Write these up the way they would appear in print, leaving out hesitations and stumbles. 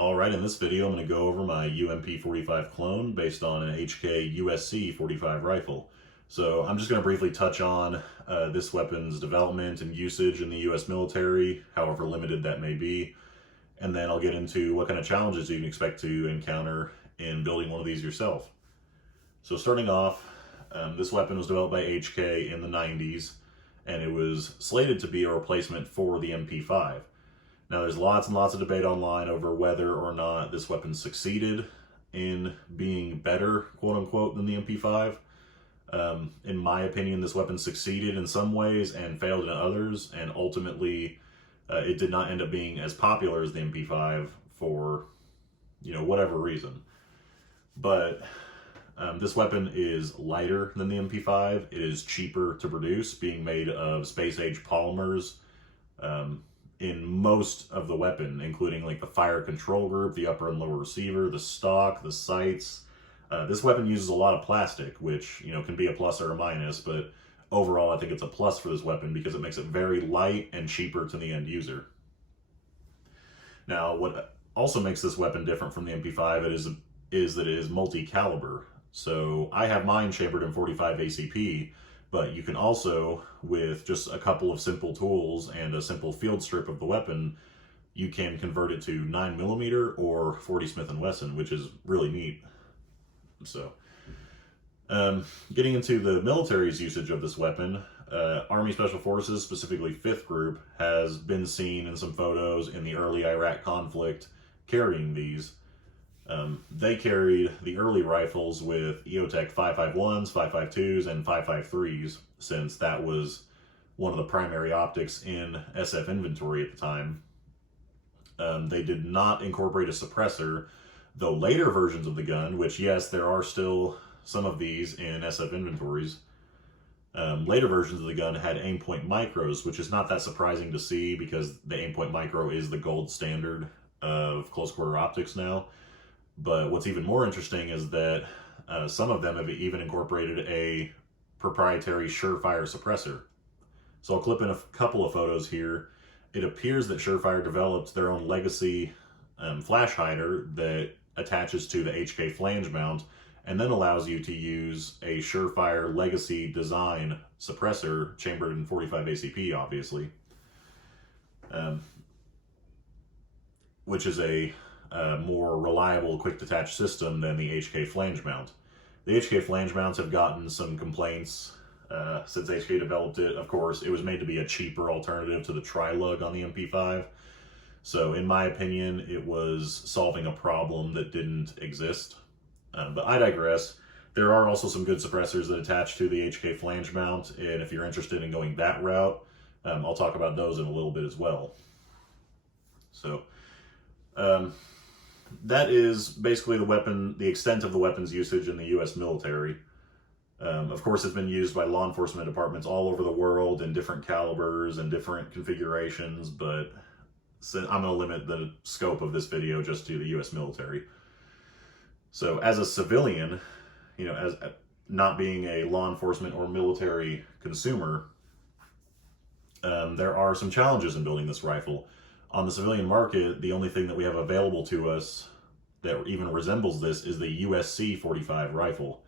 Alright, in this video I'm going to go over my UMP 45 clone based on an HK USC 45 rifle. So I'm just going to briefly touch on this weapon's development and usage in the US military, however limited that may be, and then I'll get into what kind of challenges you can expect to encounter in building one of these yourself. So starting off, this weapon was developed by HK in the 90s, and it was slated to be a replacement for the MP5. Now, there's lots and lots of debate online over whether or not this weapon succeeded in being better, quote unquote, than the MP5. In my opinion, this weapon succeeded in some ways and failed in others, and ultimately it did not end up being as popular as the MP5 for, whatever reason. But this weapon is lighter than the MP5. It is cheaper to produce, being made of space-age polymers. In most of the weapon, including like the fire control group, the upper and lower receiver, the stock, the sights. This weapon uses a lot of plastic, which, can be a plus or a minus, but overall I think it's a plus for this weapon because it makes it very light and cheaper to the end user. Now, what also makes this weapon different from the MP5 is that it is multi-caliber. So I have mine chambered in 45 ACP, but you can also, with just a couple of simple tools and a simple field strip of the weapon, you can convert it to 9mm or 40 Smith & Wesson, which is really neat. So, getting into the military's usage of this weapon, Army Special Forces, specifically 5th Group, has been seen in some photos in the early Iraq conflict carrying these. They carried the early rifles with EOTech 551s, 552s, and 553s, since that was one of the primary optics in SF inventory at the time. They did not incorporate a suppressor, though later versions of the gun, which yes, there are still some of these in SF inventories, later versions of the gun had aimpoint micros, which is not that surprising to see because the aimpoint micro is the gold standard of close quarter optics now. But what's even more interesting is that some of them have even incorporated a proprietary Surefire suppressor. So I'll clip in a couple of photos here. It appears that Surefire developed their own legacy flash hider that attaches to the HK flange mount and then allows you to use a Surefire legacy design suppressor chambered in 45 ACP, obviously, which is a more reliable quick detach system than the HK flange mount. The HK flange mounts have gotten some complaints since HK developed it. Of course, it was made to be a cheaper alternative to the tri-lug on the MP5. So in my opinion, it was solving a problem that didn't exist. But I digress. There are also some good suppressors that attach to the HK flange mount, and if you're interested in going that route, I'll talk about those in a little bit as well. So, that is basically the extent of the weapon's usage in the US military. Of course, it's been used by law enforcement departments all over the world in different calibers and different configurations, but I'm going to limit the scope of this video just to the US military. So as a civilian, as not being a law enforcement or military consumer, there are some challenges in building this rifle. On the civilian market, the only thing that we have available to us that even resembles this is the USC 45 rifle,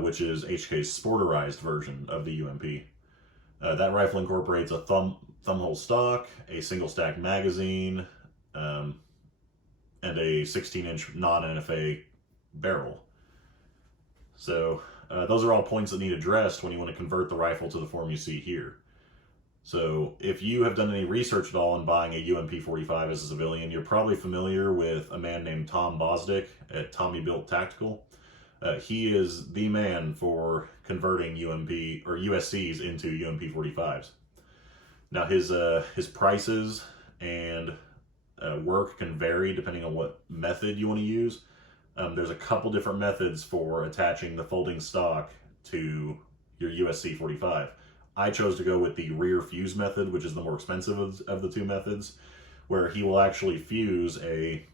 which is HK's sporterized version of the UMP. That rifle incorporates a thumbhole stock, a single stack magazine, and a 16-inch non-NFA barrel. So those are all points that need addressed when you want to convert the rifle to the form you see here. So if you have done any research at all on buying a UMP 45 as a civilian, you're probably familiar with a man named Tom Bosdick at Tommy Built Tactical. He is the man for converting UMP or USCs into UMP 45s. Now his prices and work can vary depending on what method you want to use. There's a couple different methods for attaching the folding stock to your USC 45. I chose to go with the rear fuse method, which is the more expensive of the two methods, where he will actually fuse a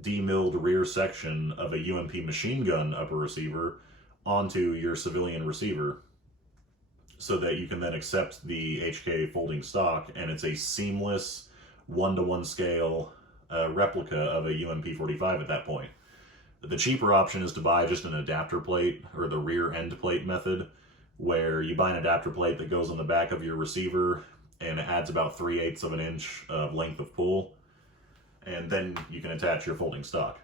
demilled rear section of a UMP machine gun upper receiver onto your civilian receiver so that you can then accept the HK folding stock, and it's a seamless 1-to-1 scale replica of a UMP45 at that point. The cheaper option is to buy just an adapter plate, or the rear end plate method, where you buy an adapter plate that goes on the back of your receiver and it adds about 3/8 of an inch of length of pull, and then you can attach your folding stock.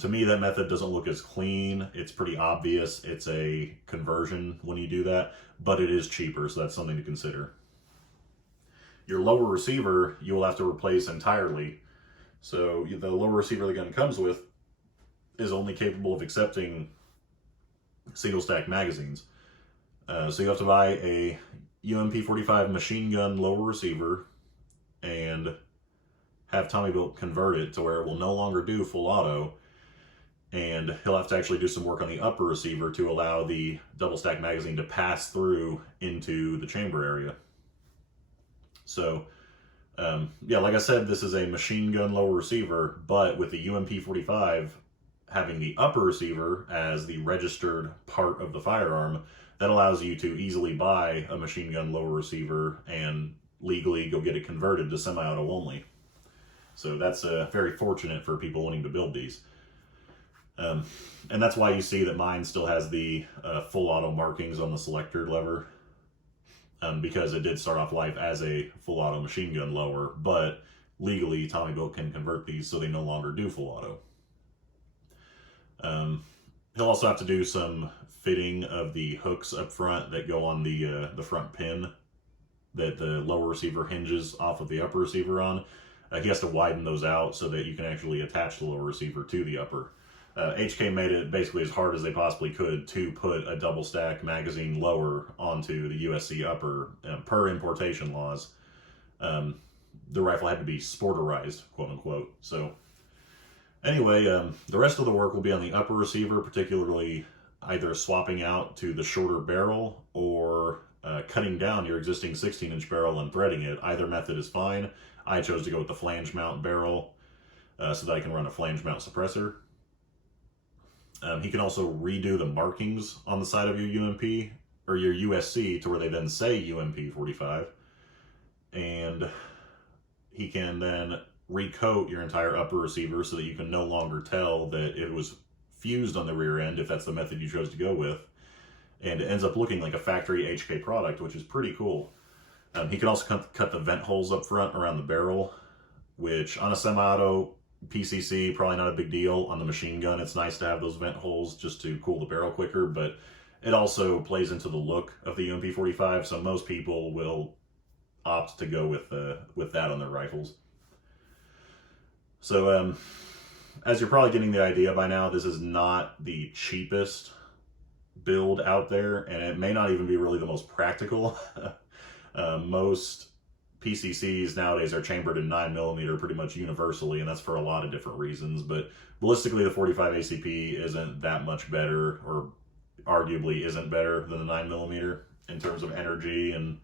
To me, that method doesn't look as clean. It's pretty obvious it's a conversion when you do that, but it is cheaper, so that's something to consider. Your lower receiver, you will have to replace entirely. So the lower receiver the gun comes with is only capable of accepting single stack magazines. So you have to buy a UMP45 machine gun lower receiver and have Tommy Built convert it to where it will no longer do full auto, and he'll have to actually do some work on the upper receiver to allow the double stack magazine to pass through into the chamber area. So yeah, like I said, this is a machine gun lower receiver, but with the UMP45 having the upper receiver as the registered part of the firearm, that allows you to easily buy a machine gun lower receiver and legally go get it converted to semi-auto only. So that's very fortunate for people wanting to build these. And that's why you see that mine still has the full auto markings on the selector lever, because it did start off life as a full auto machine gun lower, but legally Tommy Built can convert these so they no longer do full auto. He'll also have to do some fitting of the hooks up front that go on the front pin that the lower receiver hinges off of the upper receiver on. He has to widen those out so that you can actually attach the lower receiver to the upper. HK made it basically as hard as they possibly could to put a double stack magazine lower onto the USC upper. Per importation laws, the rifle had to be sporterized, quote unquote. So anyway, the rest of the work will be on the upper receiver, particularly either swapping out to the shorter barrel or cutting down your existing 16-inch barrel and threading it. Either method is fine. I chose to go with the flange mount barrel so that I can run a flange mount suppressor. He can also redo the markings on the side of your UMP or your USC to where they then say UMP45, and he can then recoat your entire upper receiver so that you can no longer tell that it was fused on the rear end, if that's the method you chose to go with, and it ends up looking like a factory HK product, which is pretty cool. He can also cut the vent holes up front around the barrel, which on a semi-auto PCC, probably not a big deal. On the machine gun, it's nice to have those vent holes just to cool the barrel quicker, but it also plays into the look of the UMP45, so most people will opt to go with that on their rifles. So as you're probably getting the idea by now, this is not the cheapest build out there, and it may not even be really the most practical. Most PCCs nowadays are chambered in 9mm pretty much universally, and that's for a lot of different reasons, but ballistically the 45 ACP isn't that much better, or arguably isn't better than the 9mm in terms of energy and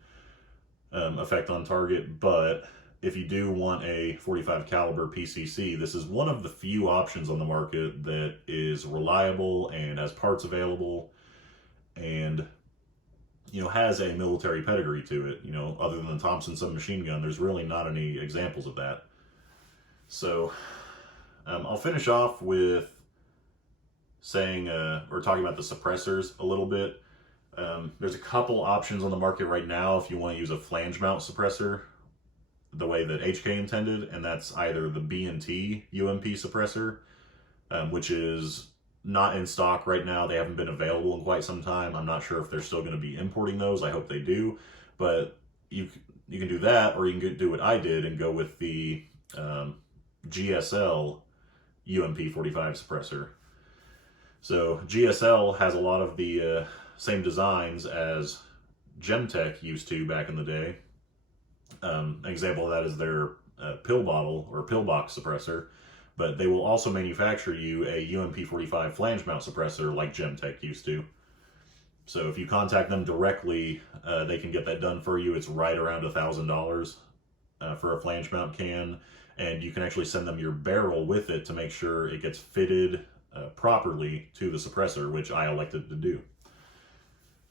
effect on target. But if you do want a 45 caliber PCC, this is one of the few options on the market that is reliable and has parts available and has a military pedigree to it. Other than the Thompson submachine gun, there's really not any examples of that. So I'll finish off with saying or talking about the suppressors a little bit. There's a couple options on the market right now if you want to use a flange mount suppressor the way that HK intended, and that's either the B&T UMP suppressor, which is not in stock right now. They haven't been available in quite some time. I'm not sure if they're still going to be importing those. I hope they do, but you can do that, or you can do what I did and go with the GSL UMP45 suppressor. So GSL has a lot of the same designs as Gemtech used to back in the day. An example of that is their pill bottle or pillbox suppressor, but they will also manufacture you a UMP45 flange mount suppressor like Gemtech used to. So if you contact them directly, they can get that done for you. It's right around $1,000 for a flange mount can, and you can actually send them your barrel with it to make sure it gets fitted properly to the suppressor, which I elected to do.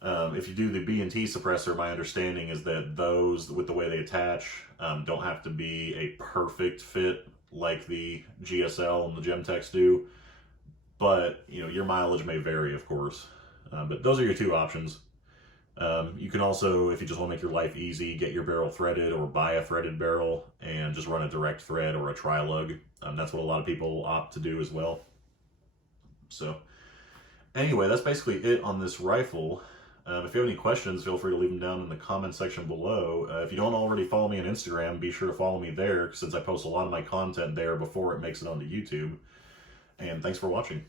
If you do the B&T suppressor, my understanding is that those, with the way they attach, don't have to be a perfect fit like the GSL and the Gemtex do, but your mileage may vary, of course. But those are your two options. You can also, if you just want to make your life easy, get your barrel threaded or buy a threaded barrel and just run a direct thread or a tri-lug. That's what a lot of people opt to do as well. So anyway, that's basically it on this rifle. If you have any questions, feel free to leave them down in the comment section below. If you don't already follow me on Instagram, be sure to follow me there, since I post a lot of my content there before it makes it onto YouTube. And thanks for watching.